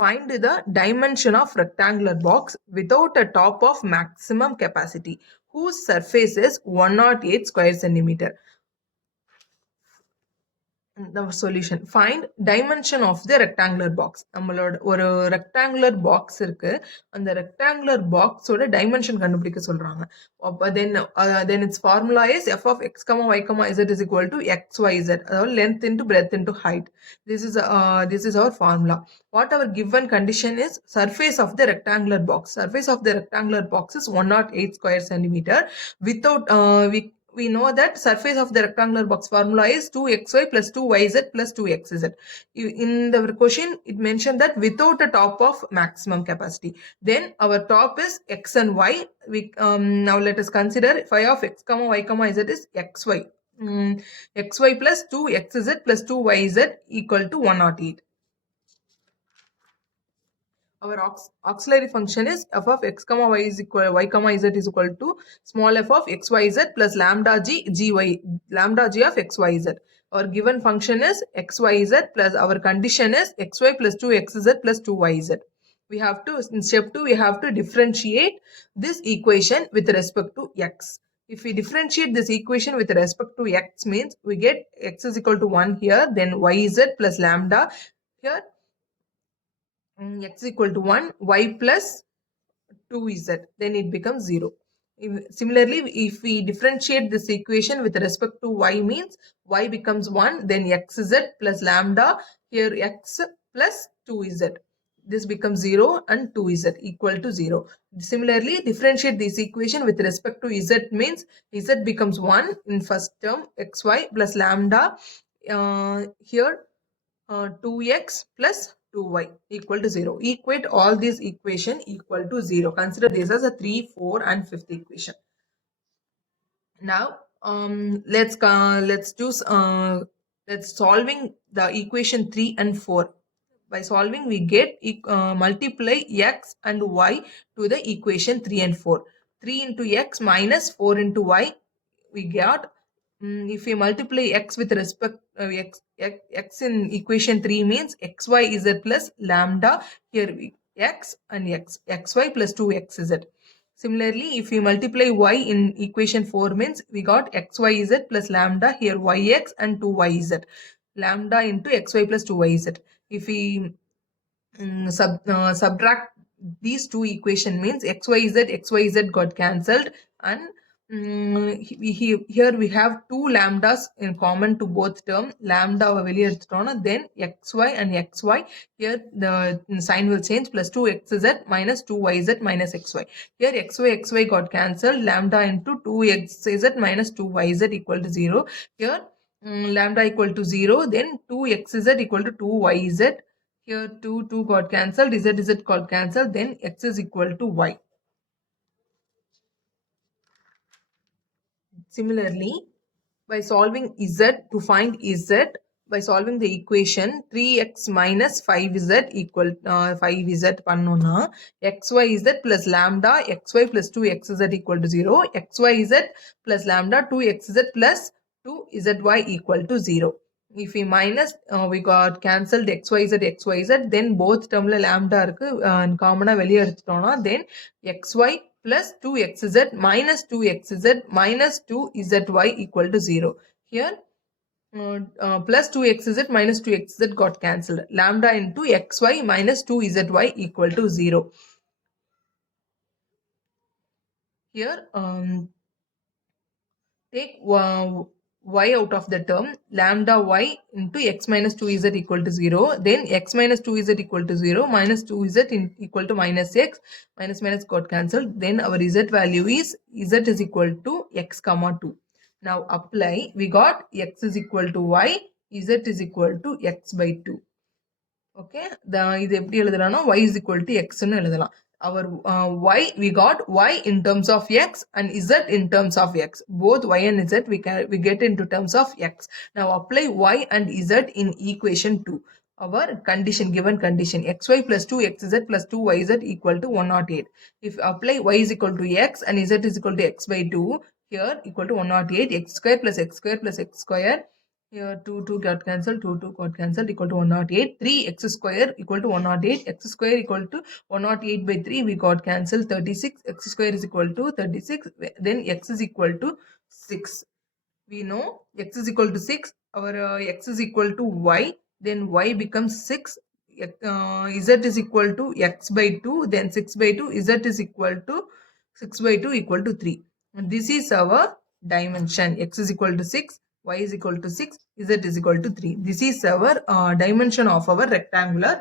Find the dimension of rectangular box without a top of maximum capacity whose surface is 108 square centimeter. The solution. Find dimension of the rectangular box. நம்மளோட ஒரு rectangular box இருக்கு. அந்த rectangular box ஓட dimension கண்டுபிடிக்க சொல்றாங்க. Then its formula is f of x, y, z is equal to xyz. அதாவது length into breadth into height. This is our formula. What our given condition is, surface of the rectangular box. Surface of the rectangular box is 108 square centimeter. Without we know that surface of the rectangular box formula is 2xy plus 2yz plus 2xz. In the question, it mentioned that without a top of maximum capacity. Then our top is x and y. Now let us consider phi of x, y, z is xy. Xy plus 2xz plus 2yz equal to 108. Our auxiliary function is f of x, y is equal y, z is equal to small f of xyz plus lambda g of xyz. Our given function is xyz plus our condition is xy plus 2xz plus 2yz. We have to, in step 2, we have to differentiate this equation with respect to x. If we differentiate this equation with respect to x, means we get x is equal to 1 here, then yz plus lambda here, x equal to 1, y plus 2z, then it becomes 0. Similarly, if we differentiate this equation with respect to y, means y becomes 1, then xz plus lambda, here x plus 2z. This becomes 0 and 2z equal to 0. Similarly, differentiate this equation with respect to z, means z becomes 1 in first term, xy plus lambda, here 2x plus 2y equal to 0. Equate all these equation equal to 0. Consider this as a 3, 4 and 5th equation. Now let's solving the equation 3 and 4. By solving, we get multiply x and y to the equation 3 and 4. 3 into x minus 4 into y, we got if we multiply x with respect x in equation 3 means xyz plus lambda, here x and xy plus 2xz. Similarly, if we multiply y in equation 4 means we got xyz plus lambda, here yx and 2yz, lambda into xy plus 2yz. If we subtract these two equation means xyz got cancelled, and here we have two lambdas in common to both term. Lambda வெளியே எடுத்துட்டோம்னா then xy and xy, here the sign will change, plus 2xz minus 2yz minus xy. Here xy got cancelled, lambda into 2xz minus 2yz equal to 0. Here lambda equal to 0, then 2xz equal to 2yz. Here 2 got cancelled, z got cancelled, then x is equal to y. Similarly, by solving z to find z, by solving the equation 3x minus 5z equal 5z pannona, xyz plus lambda xy plus 2xz equal to 0, xyz plus lambda 2xz plus 2zy equal to 0. If we minus, we got cancelled xyz, then both termல lambda இருக்கு, காமனா வெளியே எடுத்துட்டோம்னா then xy plus 2xz minus 2xz minus 2zy equal to 0. Here plus 2xz minus 2xz got cancelled, lambda into xy minus 2zy equal to 0. Here take y out of the term, lambda y into x minus 2z equal to 0, then x minus 2z equal to 0, minus 2z equal to minus x, minus got cancelled, then our z value is z is equal to x comma 2. Now apply, we got x is equal to y, z is equal to x by 2. Okay, இது எப்படி எழுதலாம்னா y is equal to x ன்னு எழுதலாம். Our y, we got y in terms of x and z in terms of x. Both y and z we get into terms of x. Now apply y and z in equation 2. Our condition, given condition, xy plus 2xz plus 2yz equal to 108. If apply y is equal to x and z is equal to x by 2, here equal to 108, x square plus x square plus x square Here 2 got cancelled, 2 got cancelled, equal to 108. 3x square equal to 108. X square equal to 108 by 3. We got cancelled. 36. X square is equal to 36. Then x is equal to 6. We know x is equal to 6. Our x is equal to y. Then y becomes 6. Z is equal to x by 2. Then 6 by 2. Z is equal to 6 by 2 equal to 3. And this is our dimension. X is equal to 6. Y is equal to 6, Z is equal to 3. This is our dimension of our rectangular